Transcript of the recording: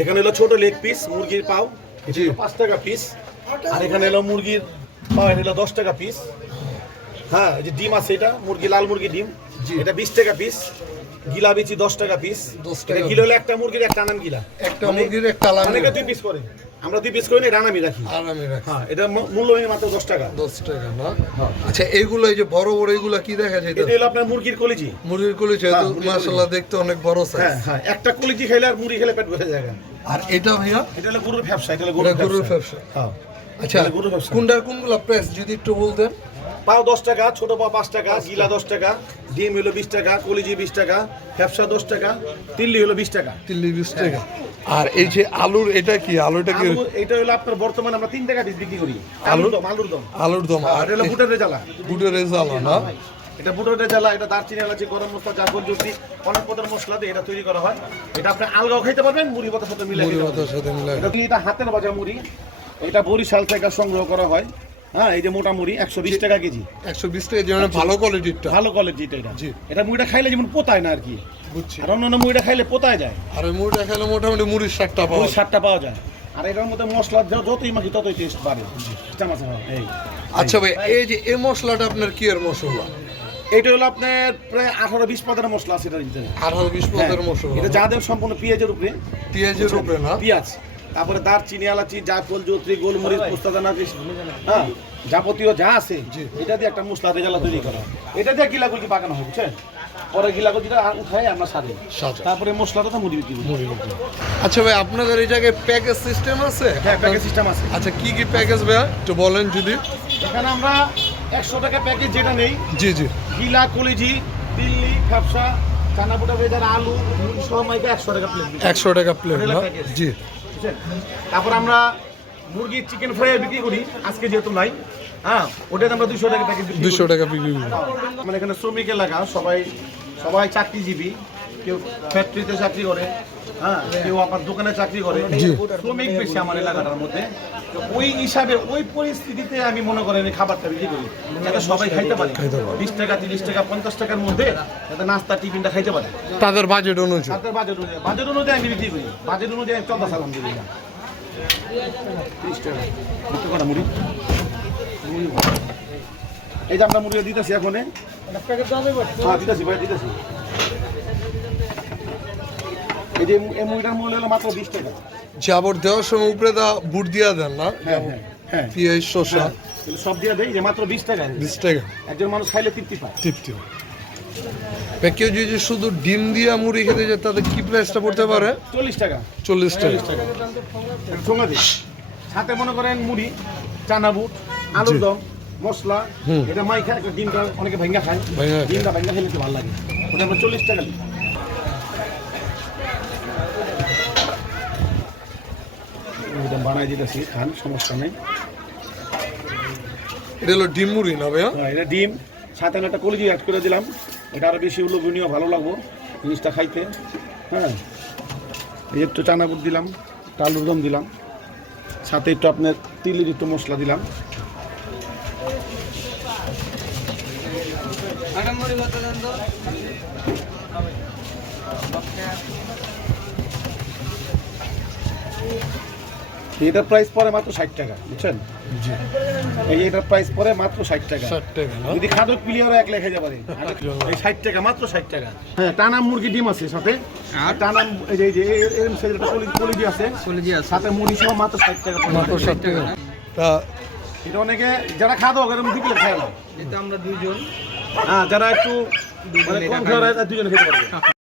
এখানে হলো ছোট লেগ পিস মুরগির পাও, জি 5 টাকা পিস। আর এখানে হলো মুরগির পাও, এটা হলো 10 টাকা পিস। হ্যাঁ, এই যে ডিম আছে, এটা মুরগি, লাল মুরগি ডিম, এটা 20 টাকা পিস। গিলা বিচি 10 টাকা পিস। 10 টাকা কিলো হলো একটা মুরগির একটা আনাম গিলা, একটা মুরগির একটা আনাম। অনেকে 2 পিস করে, আমরা 2 পিস করে না, আনামি রাখি। আনামি রাখি। হ্যাঁ, এটা মূল্য মাত্র 10 টাকা। 10 টাকা না? আচ্ছা, এইগুলো এই যে বড় বড় এগুলো কি দেখা যায়? এটা হলো আপনার মুরগির কলিজি। মুরগির কলিজি তো মাশাআল্লাহ দেখতে অনেক বড় সাইজ। হ্যাঁ হ্যাঁ, একটা কলিজি খাইলে আর মুরগি খেলে পেট ভরে যায়। আর এটা ভাইয়া? এটা হলো গরুর ব্যবসা, এটা হলো গরুর ব্যবসা। হ্যাঁ, আচ্ছা, কোনগুলো প্রাইস যদি একটু বলতেন? পাও 10 টাকা, ছোট পাও 5 টাকা, গিলা 10 টাকা, ডিম হলো 20 টাকা, কলিজি 20 টাকা, ব্যবসা 10 টাকা, তিল্লি হলো 20 টাকা। তিল্লি 20 টাকা। আর এই যে আলুর, এটা কি আলুটা কি? এটা হলো আপনার বর্তমানে আমরা 3 টাকা পিস বিক্রি করি। আলুর দম। আর এটা হলো বুটের রেজালা। বুটের রেজালা না? এটা বুটের রেজালা, এটা দারচিনি, এলাচি, গরম মশলা, জাফর, জুতি, অনেক পদের মশলা দিয়ে এটা তৈরি করা হয়। এটা আপনি আলগাও খাইতে পারবেন, মুড়ি ভাতের সাথে মিলাই। এটা হাতের ভাজা মুড়ি, এটা বরিশাল থেকে সংগ্রহ করা হয়। হ্যাঁ, এই যে মোটা মুড়ি 120 টাকা কেজি। 120 টাকা, যেমন ভালো কোয়ালিটিটা। ভালো কোয়ালিটিটা এটা। এটা মুড়িটা খাইলে যেমন পোতায় না আর কি, বুঝছি। আর অন্যান্য মুড়িটা খাইলে পোতায় যায়। আর ওই মুড়িটা খাইলে মোটামুটি মুড়ির স্বাদটা পাওয়া যায়। আর এটার মধ্যে মশলা যতই মাখি ততই টেস্ট বাড়ে। এই আচ্ছা ভাই, এই যে এই মশলাটা আপনার কি এর মশলা? এটা হলো আপনার প্রায় 18-20 পদের মশলা আছে এটার ভিতরে। 18-20 পদের মশলা। এটা যা দেন সম্পূর্ণ পেঁয়াজের উপরে। পেঁয়াজের উপরে না? পেঁয়াজ, তারপরে দারচিনি, এলাচি, জায়ফল, জয়ত্রী, গোলমরিচ, পোস্তাদানা, হ্যাঁ, যাবতীয় যা আছে এটা দিয়ে একটা মশলা রেজালা তৈরি করা। এটা দিয়ে গিলাগুলি পাকানো হয়, বুঝছেন? পরে গিলাগুলিটা উঠাই আমরা সাজাই, তারপরে মশলাটা তো মুড়ি বিক্রি করি। আচ্ছা ভাই, আপনাদের এই জায়গায় প্যাকেজ সিস্টেম আছে? হ্যাঁ, প্যাকেজ সিস্টেম আছে। আচ্ছা, কি কি প্যাকেজ ভাইয়া একটু বলেন যদি। এখানে আমরা 100 টাকা প্যাকেজ যেটা নেই, জি জি, গিলা, কলিজি, দিল্লি, খাপসা, চানা পোটা, ভেজার আলু, সব মাইকা 100 টাকা প্লেট। 100 টাকা প্লেট না? জি। তারপর আমরা মুরগির চিকেন ফ্রাই বিক্রি করি, আজকে যেহেতু নাই। হ্যাঁ, ওটাতে আমরা 200 টাকা প্যাকেজ। 200 টাকা বিক্রি করি। মানে এখানে শ্রমিক এলাকা, সবাই চাকরিজীবী, কেউ ফ্যাক্টরিতে চাকরি করে, হ্যাঁ, কেউ আপনার দোকানে চাকরি করে। শ্রমিক বেশি আমার এলাকাটার মধ্যে। ওই হিসাবে ওই পরিস্থিতিতে আমি মনে করেন এই খাবারটা বিক্রি করি, যাতে সবাই খাইতে পারে। 20 টাকা, 30 টাকা, 50 টাকার মধ্যে যাতে নাস্তা টিফিনটা খাইতে পারে তাদের বাজেট অনুযায়ী। বাজেট অনুযায়ী আমি বিক্রি করি। বাজেট অনুযায়ী আমি চলতে সালাম দিই। 30 টাকা বিক্রি করা মুড়ি। এই যে আমরা মুড়ি দিতেছি এখন। হ্যাঁ, দিতেছি ভাই, দিতেছি। এই যে এই মুড়িটার মূল্য হলো মাত্র 20 টাকা। জাবর দেওয়ার সময় উপরে বুট দিয়া দেন না? হ্যাঁ হ্যাঁ, পেঁয়াজ, শসা সব দিয়ে দেয়। যে মাত্র 20 টাকা। 20 টাকা। একজন মানুষ খাইলে তৃপ্তি পায়। কেউ যদি শুধু ডিম দিয়া মুড়ি খেতে যায়, তাদের কি প্রাইসটা পড়তে পারে? 40 টাকা। 40 টাকা। সঙ্গে দিই সাথে মনে করেন মুড়ি, চানা বুট, আলুর দম, মশলা, এটা মাইখা একটা ডিমটা অনেকে ভাঙ্গা খায়। ডিমটা ভাঙ্গা খেলে ভালো লাগে। ওটা আমরা 40 টাকা দিই। বানাই দিতেছি, খান, সমস্যা নেই। এটা হলো ডিম মুড়ি না ভাইয়া? এটা ডিম, সাথে একটা কলিজি অ্যাড করে দিলাম। এটা আরো বেশি লোভনীয়, ভালো লাগবো জিনিসটা খাইতে। হ্যাঁ, এই একটু চানা বুট দিলাম, আলুর দম দিলাম, সাথে একটু আপনার তিলের একটু মশলা দিলাম। এটার প্রাইস পরে মাত্র 60 টাকা, বুঝছেন? এটার প্রাইস পরে মাত্র 60 টাকা। যদি খাদক প্লেয়ারও এক লেখা যাবে, এই 60 টাকা, মাত্র 60 টাকা। হ্যাঁ, টানা মুরগি ডিম আছে সাথে, আর টানা এই যে এরকম সাইজের একটা কলিজি আছে, সাথে মুড়ি সহ মাত্র 60 টাকা। মাত্র 60 টাকা। তা এটা অনেকে যারা খাদক এরকম দিকে খায় না, এটা আমরা দুইজন। হ্যাঁ, যারা একটু মানে কম খাওয়া দুইজন খেতে পারবে।